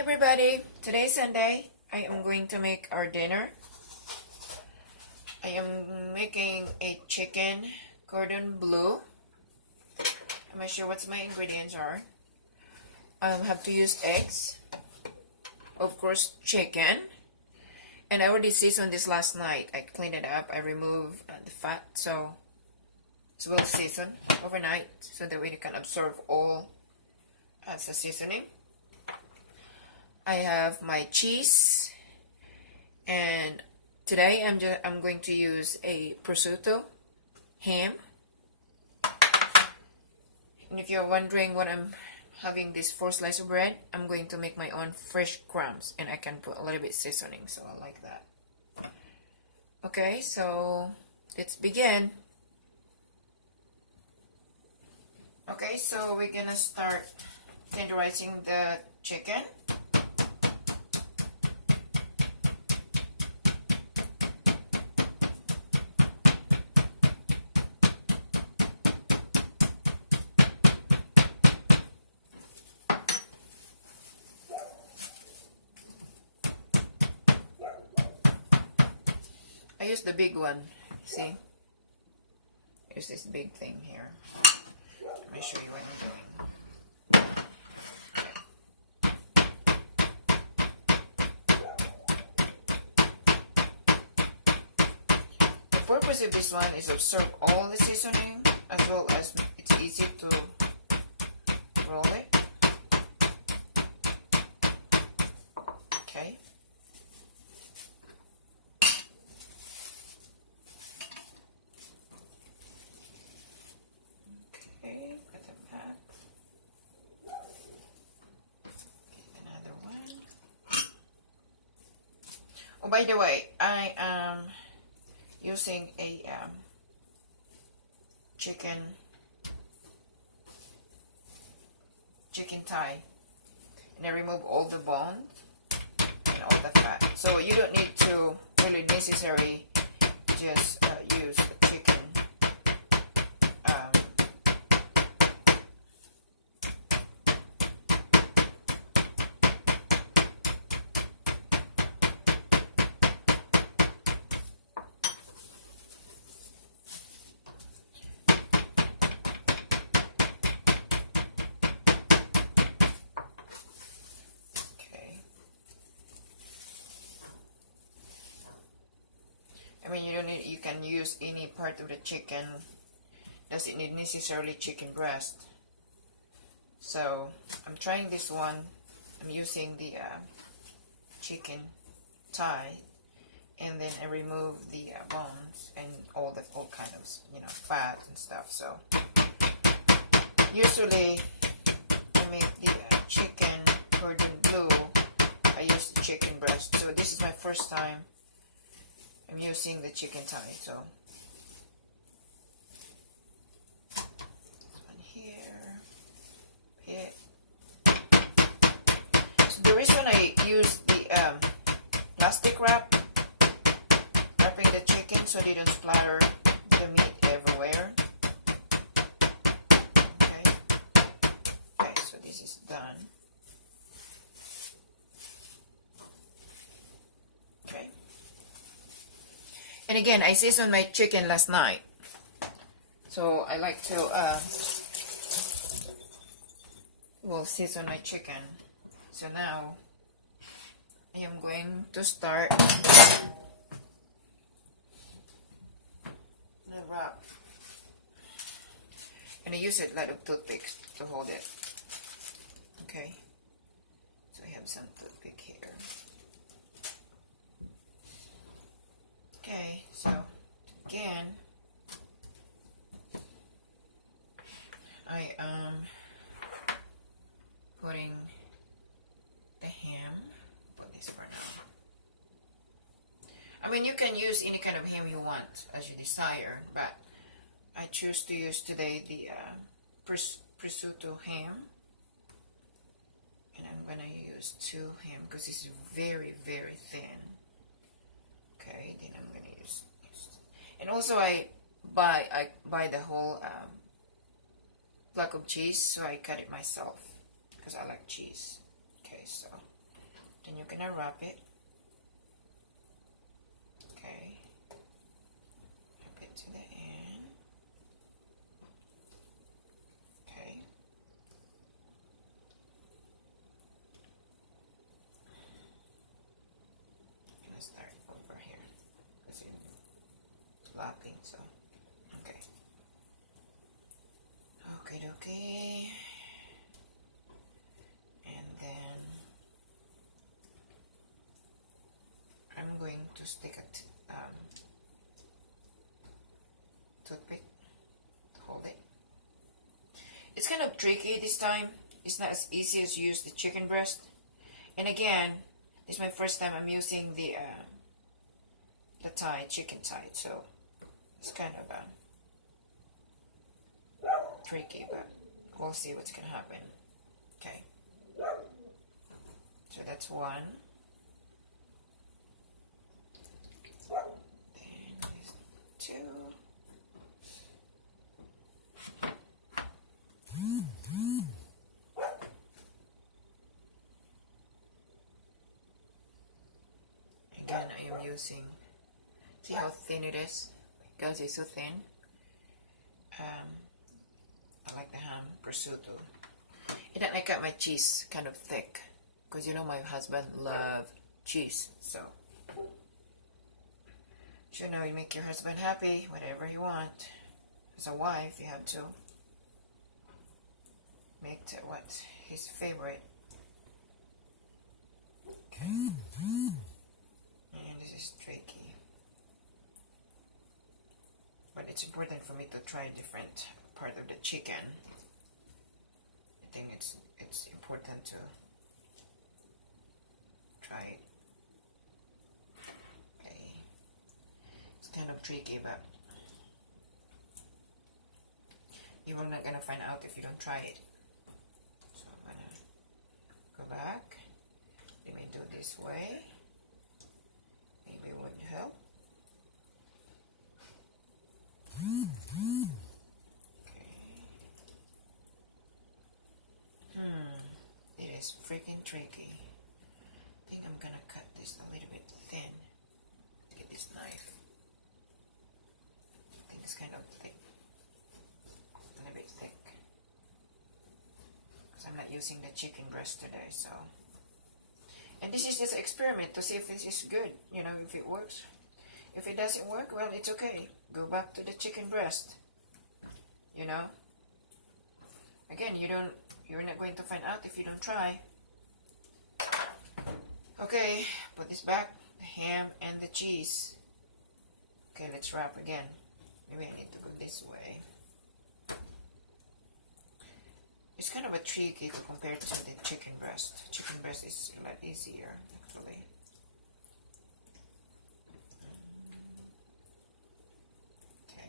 everybody, today's Sunday. I am going to make our dinner. I am making a chicken cordon bleu. I'm not sure what my ingredients are. I have to use eggs, of course chicken, and I already seasoned this last night. I cleaned it up, I removed the fat, so it's well seasoned overnight so that we can absorb all as a seasoning. I have my cheese, and today I'm going to use a prosciutto ham. And if you're wondering what I'm having this 4 slices of bread, I'm going to make my own fresh crumbs, and I can put a little bit seasoning, so I like that. Okay, so let's begin. Okay, so we're gonna start tenderizing the chicken. I use the big one, see? Here's this big thing here. Let me show you what I'm doing. The purpose of this one is to absorb all the seasoning, as well as it's easy to roll it. Okay. Oh, by the way, I am using a chicken thigh, and I remove all the bones and all the fat. So you don't need to really necessarily just use the chicken. I mean, you don't need, you can use any part of the chicken. Doesn't need necessarily chicken breast. So I'm trying this one. I'm using the chicken thigh, and then I remove the bones and all kind of fat and stuff. So usually I make the chicken cordon bleu. I use the chicken breast. So this is my first time I'm using the chicken thigh, so this one here, okay. So the reason I use the plastic wrapping the chicken so they don't splatter the meat everywhere. Okay, okay, so this is done. And again, I seasoned my chicken last night, so I like to season my chicken. So now I am going to start the wrap, and I use a lot of toothpicks to hold it. Okay, so I have some toothpick here. Okay, so again, I am putting the ham. Put this for now. I mean, you can use any kind of ham you want as you desire, but I choose to use today the prosciutto ham, and I'm gonna use 2 ham because it's very, very thin. Okay, then I'm gonna use, and also I buy the whole block of cheese, so I cut it myself because I like cheese. Okay, so you're gonna wrap it. Okay. Wrap it to the end. Okay. I'm gonna start over here because it's wrapping, so okay. Okay. And then I'm going to stick a toothpick to hold it. It's kind of tricky this time. It's not as easy as you use the chicken breast. And again, this is my first time I'm using the thigh, chicken thigh, so it's kind of tricky, but we'll see what's gonna happen. Okay, so that's one. Then there's two. Again, I am using, see how thin it is? Guys, it's so thin. I like the ham prosciutto. And then I cut my cheese kind of thick, because you know my husband loves cheese, so you know, you make your husband happy, whatever you want. As a wife, you have to make what his favorite. Okay. And this is tricky, but it's important for me to try different part of the chicken. I think it's important to try it. Okay. It's kind of tricky, but you're not gonna find out if you don't try it. So I'm gonna go back. Let me do this way. Maybe it would help. It is freaking tricky. I think I'm gonna cut this a little bit thin to get this knife. I think it's kind of thick. A little bit thick. Because I'm not using the chicken breast today, so. And this is just an experiment to see if this is good, you know, if it works. If it doesn't work, well, it's okay. Go back to the chicken breast. You know? Again, you're not going to find out if you don't try. Okay, put this back, the ham and the cheese. Okay, let's wrap again. Maybe I need to go this way. It's kind of a tricky compared to the chicken breast. Chicken breast is a lot easier, actually. Okay.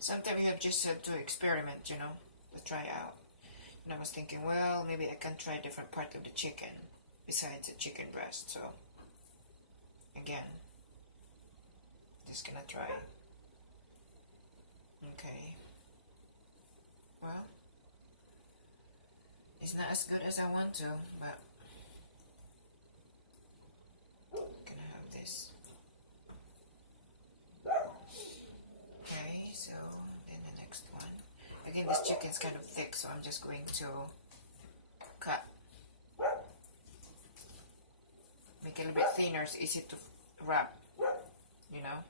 Sometimes you have just to experiment, you know, to try out. And I was thinking, well, maybe I can try a different part of the chicken besides the chicken breast. So, again, just gonna try. Okay. Well, it's not as good as I want to, but I'm gonna have this. Okay, so then the next one. Again, this chicken's kind of thick, so I'm just going to cut. Make it a little bit thinner, so easy to wrap, you know.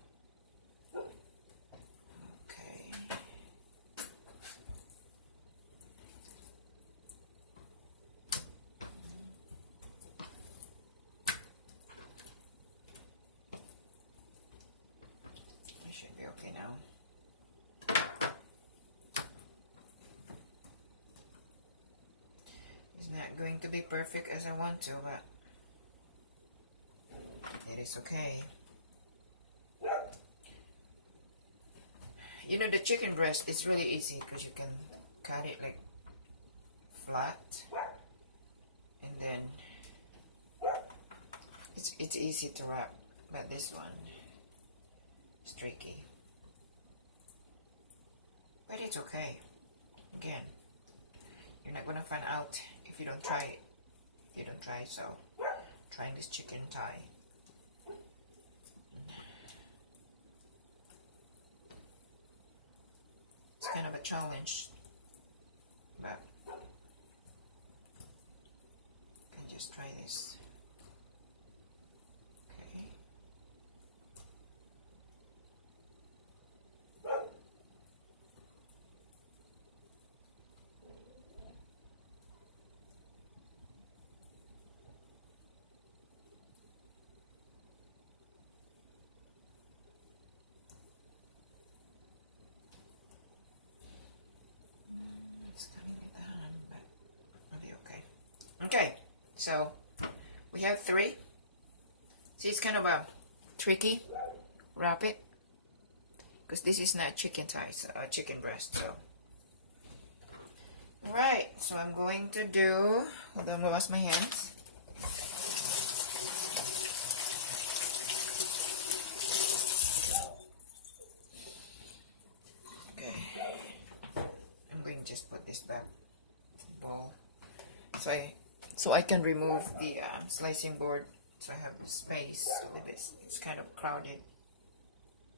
Going to be perfect as I want to, but it is okay. You know, the chicken breast is really easy because you can cut it like flat, and then it's easy to wrap. But this one is tricky, but it's okay. Again, you're not gonna find out if you don't try it. You don't try it, so trying this chicken thigh. It's kind of a challenge, but I can just try this. Okay. It's cutting it down, but it'll be okay. Okay, so we have 3. See, it's kind of a tricky. Wrap it, because this is not chicken thighs, chicken breast. So, all right. So I'm going to do. Hold on, wash my hands. Okay. I'm going to just put this back in the bowl, so I can remove the slicing board. So I have space with this. It's kind of crowded.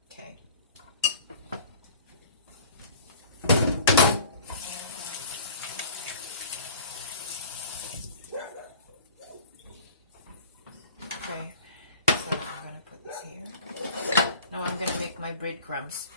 Okay. Okay. So I'm gonna put this here. Now I'm gonna make my breadcrumbs.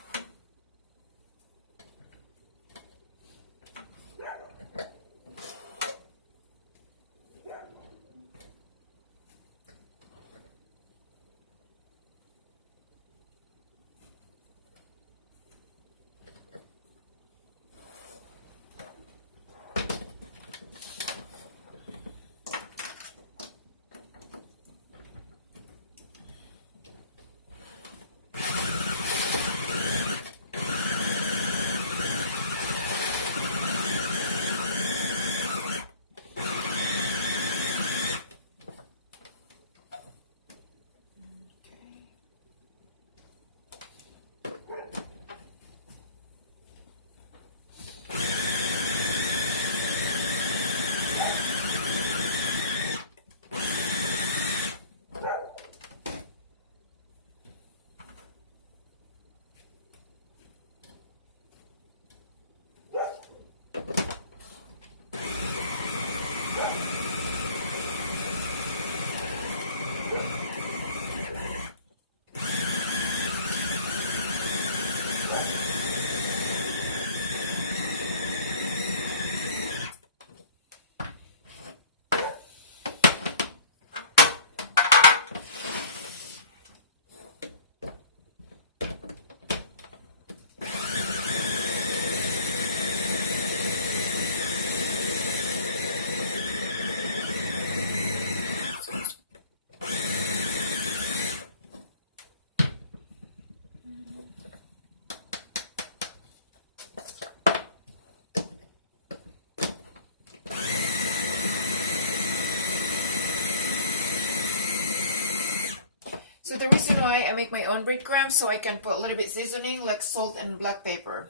So the reason why I make my own breadcrumbs, so I can put a little bit seasoning like salt and black pepper.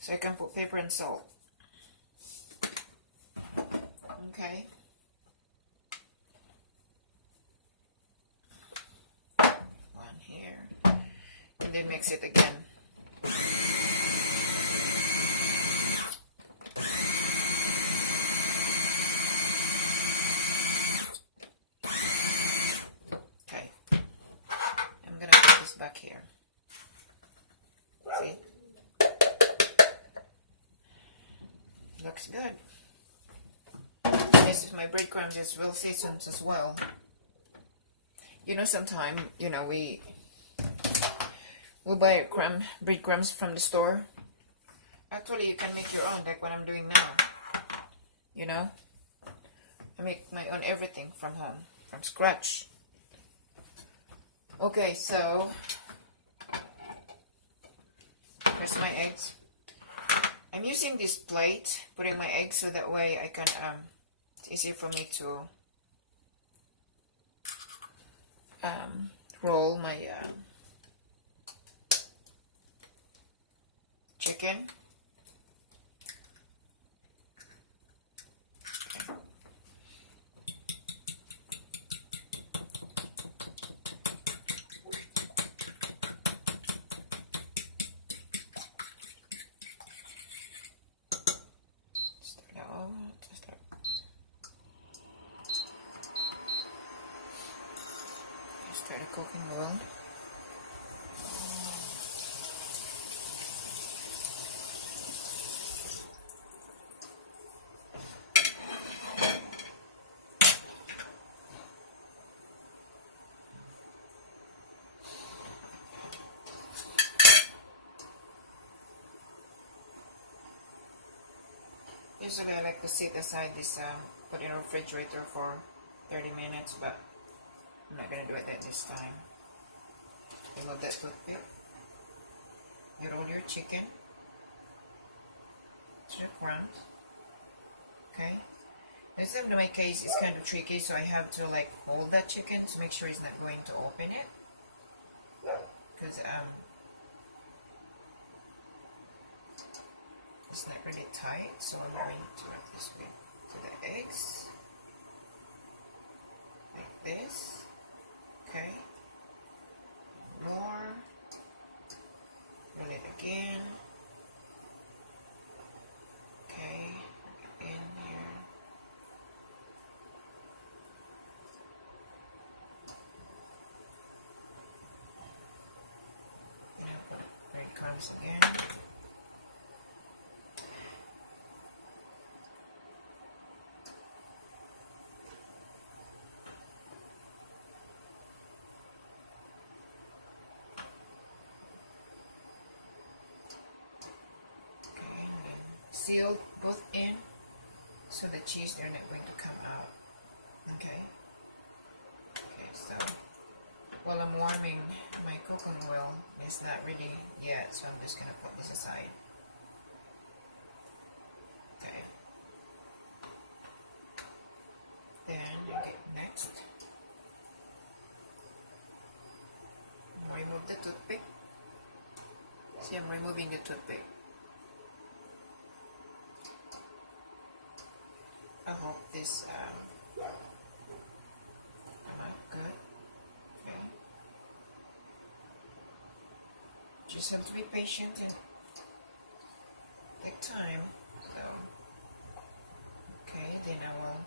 So I can put pepper and salt. Okay. One here. And then mix it again. Back here. See? Looks good. This is my breadcrumbs, just well seasoned as well. You know, sometimes, you know, we buy breadcrumbs from the store. Actually, you can make your own, like what I'm doing now. You know? I make my own everything from home, from scratch. Okay, so here's my eggs. I'm using this plate, putting my eggs so that way I can, it's easier for me to roll my chicken. for the cooking oil. Usually I like to set aside this, put in a refrigerator for 30 minutes, but I'm not going to do it at this time. Remove that toothpick. You roll your chicken to the front. Okay. This in my case is kind of tricky, so I have to like hold that chicken to make sure it's not going to open it. Because it's not really tight, so I'm going to wrap this with to the eggs. Like this. Okay. More. Roll it again. Okay. In here. Now put breadcrumbs again. Sealed both in, so the cheese they're not going to come out. Okay. Okay, so while I'm warming my cooking oil, it's not ready yet, so I'm just gonna put this aside. Okay. Then okay, next, remove the toothpick. See, I'm removing the toothpick. I hope this not good. Okay. Just have to be patient and take time. So, okay, then I will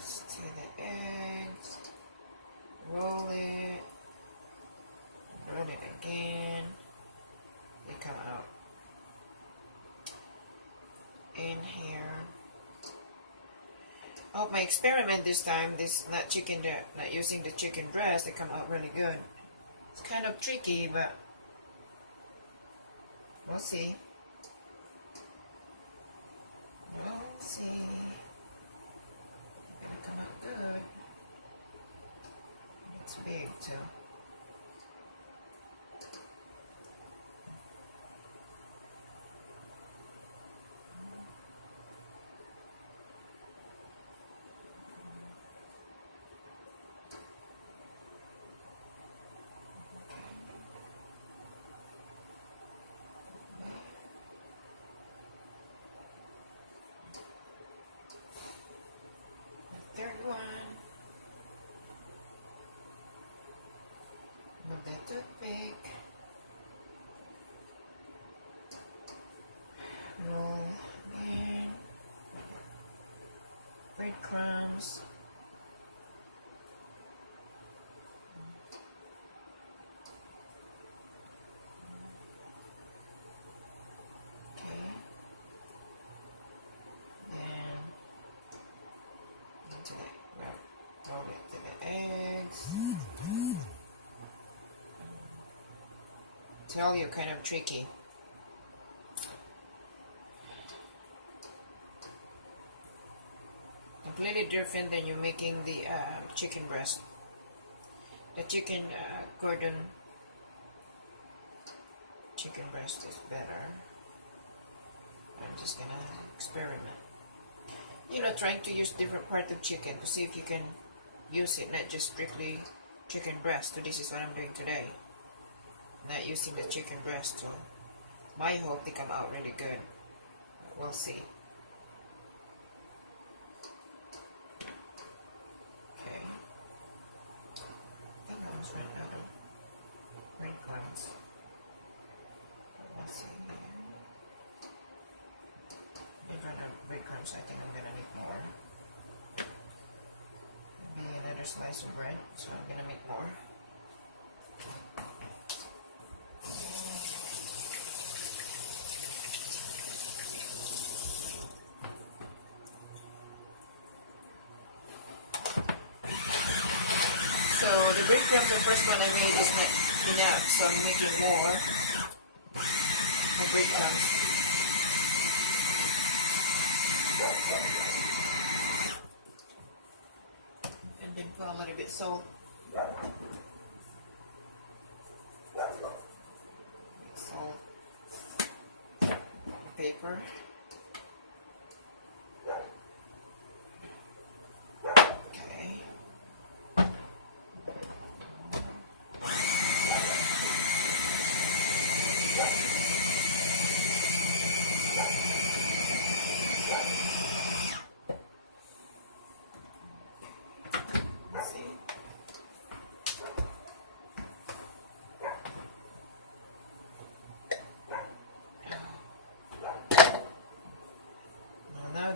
stir the eggs, roll it again. They come out. In here. I hope my experiment this time, this not using the chicken breast, they come out really good. It's kind of tricky, but we'll see. We'll see. It's gonna come out good. It's big too. Third one. With the toothpick. Roll in. Breadcrumbs. Roll it to the eggs. Tell you, kind of tricky. Completely different than you making the chicken breast. The chicken cordon chicken breast is better. I'm just gonna experiment. You know, trying to use different part of chicken to see if you can use it, not just strictly chicken breast. So this is what I'm doing today. Not using the chicken breast. So my hope they come out really good. We'll see. Okay. That comes right out of breadcrumbs. Let's see. If I have breadcrumbs, I think I'm gonna need more. Maybe another slice of bread, so I'm gonna make more. So the breadcrumbs, the first one I made is not enough, so I'm making more breadcrumbs. And then put a little bit salt. Salt. Pepper.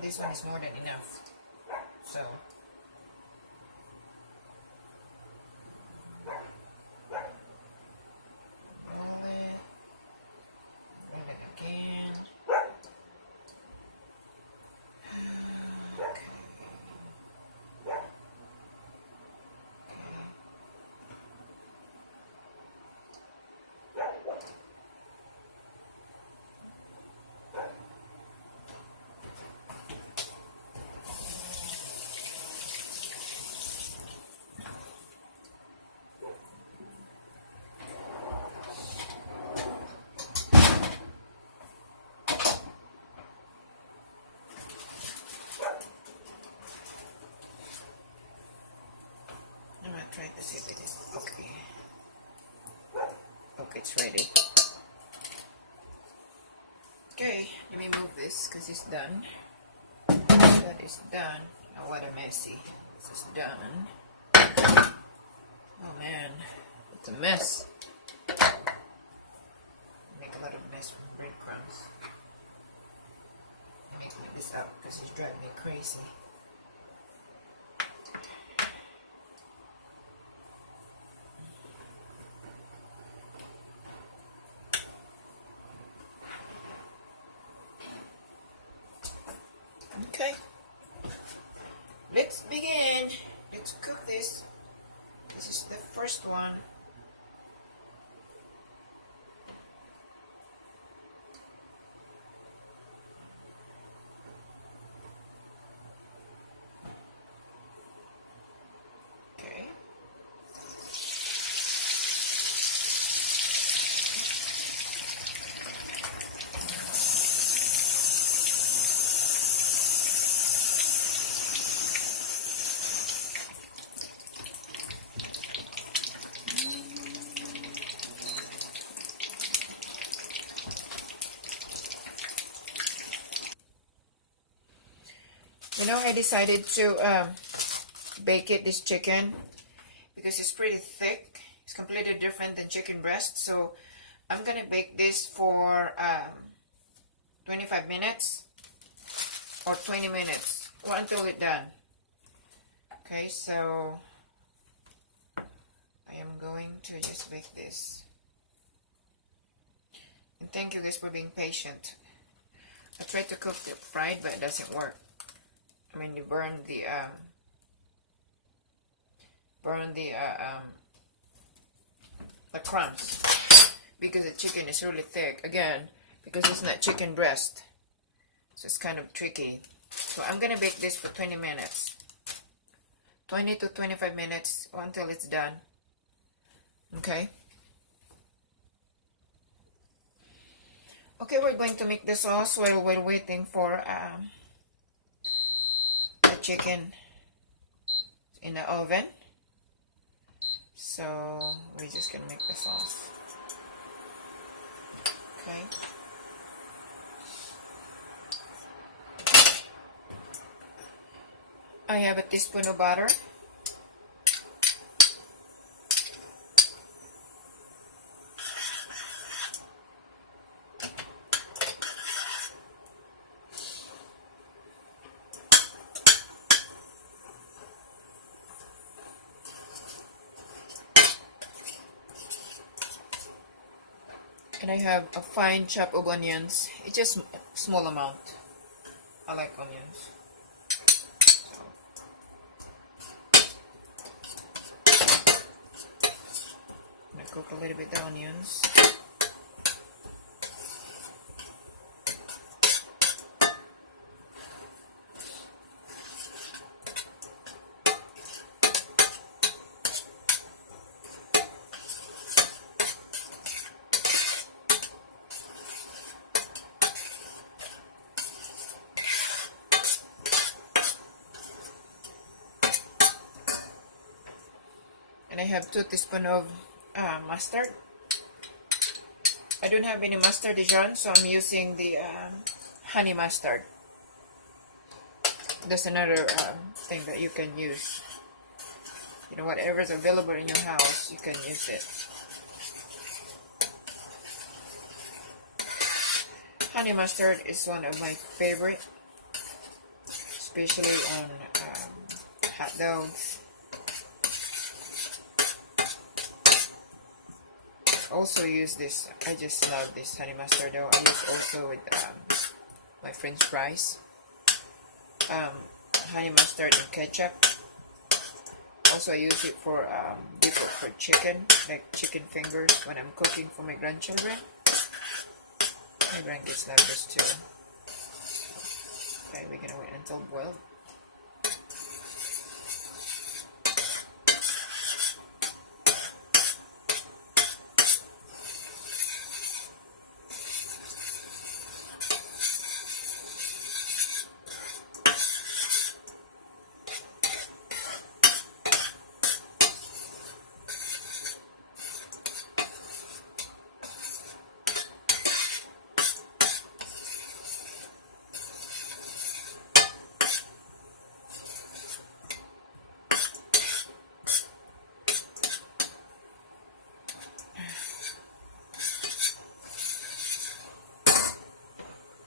This one is more than enough. So roll it again. Okay. Try to see if it is okay. Okay, it's ready. Okay, let me move this because it's done. That is done. Oh, what a messy. This is done. Oh man, it's a mess. Make a lot of mess with breadcrumbs. Let me clean this out because it's driving me crazy. Okay, let's begin. Let's cook this. This is the first one. Okay. You know, I decided to bake it, this chicken, because it's pretty thick. It's completely different than chicken breast. So I'm going to bake this for 25 minutes or 20 minutes or until it's done. Okay, so I am going to just bake this. And thank you guys for being patient. I tried to cook it fried, but it doesn't work. I mean, you burn the crumbs because the chicken is really thick. Again, because it's not chicken breast, so it's kind of tricky. So I'm gonna bake this for 20 minutes, 20 to 25 minutes until it's done. Okay. Okay, we're going to make the sauce while we're waiting for chicken in the oven. So we're just gonna make the sauce. Okay. I have a teaspoon of butter. And I have a fine chop of onions. It's just a small amount. I like onions. So. I'm gonna cook a little bit the onions. And I have 2 teaspoons of mustard. I don't have any mustard Dijon, so I'm using the honey mustard. That's another thing that you can use. You know, whatever is available in your house, you can use it. Honey mustard is one of my favorite, especially on hot dogs. Also use this. I just love this honey mustard though. I use also with my French fries. Honey mustard and ketchup. Also I use it for dip it for chicken, like chicken fingers when I'm cooking for my grandchildren. My grandkids love this too. Okay, we're gonna wait until boiled.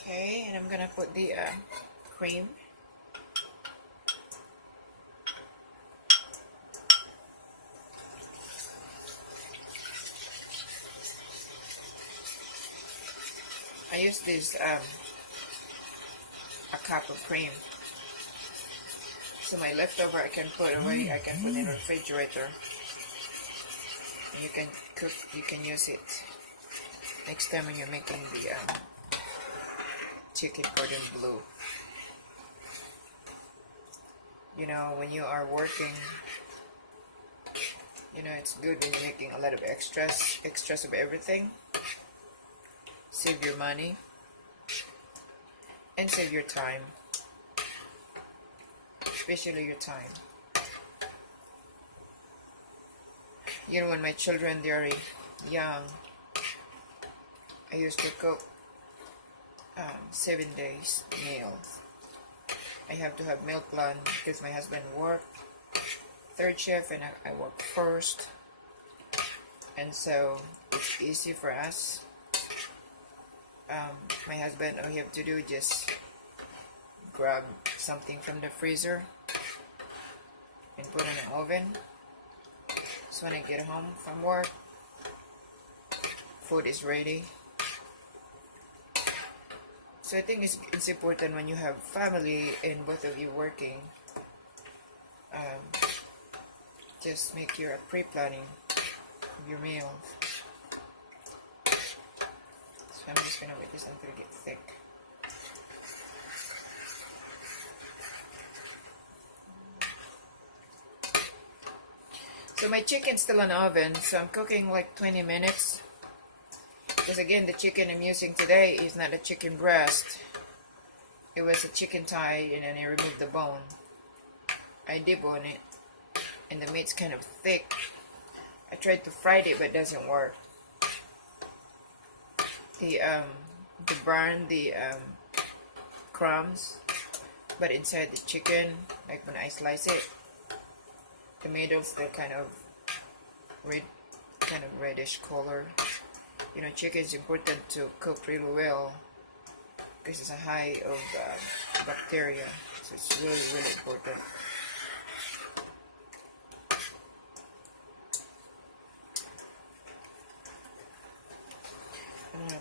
Okay, and I'm gonna put the cream. I use this a cup of cream. So my leftover I can put away. I can put in the refrigerator. And you can cook. You can use it next time when you're making the chicken cordon bleu. You know, when you are working, you know, it's good when you're making a lot of extras of everything. Save your money and save your time, especially your time. You know, when my children, they are young, I used to cook 7 days meals. I have to have meal plan because my husband worked third shift and I work first, and so it's easy for us. My husband, all he have to do is just grab something from the freezer and put in the oven. So when I get home from work, food is ready. So I think it's important when you have family and both of you working, just make your pre-planning of your meals. So I'm just gonna wait this until it gets thick. So my chicken's still in the oven, so I'm cooking like 20 minutes. Because again, the chicken I'm using today is not a chicken breast. It was a chicken thigh, and then I removed the bone. I debone it, and the meat's kind of thick. I tried to fry it, but it doesn't work. To burn the crumbs, but inside the chicken, like when I slice it, the middle's the kind of reddish color. You know, chicken is important to cook really well because it's a high of bacteria, so it's really important.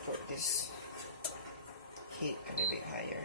put this heat a little bit higher.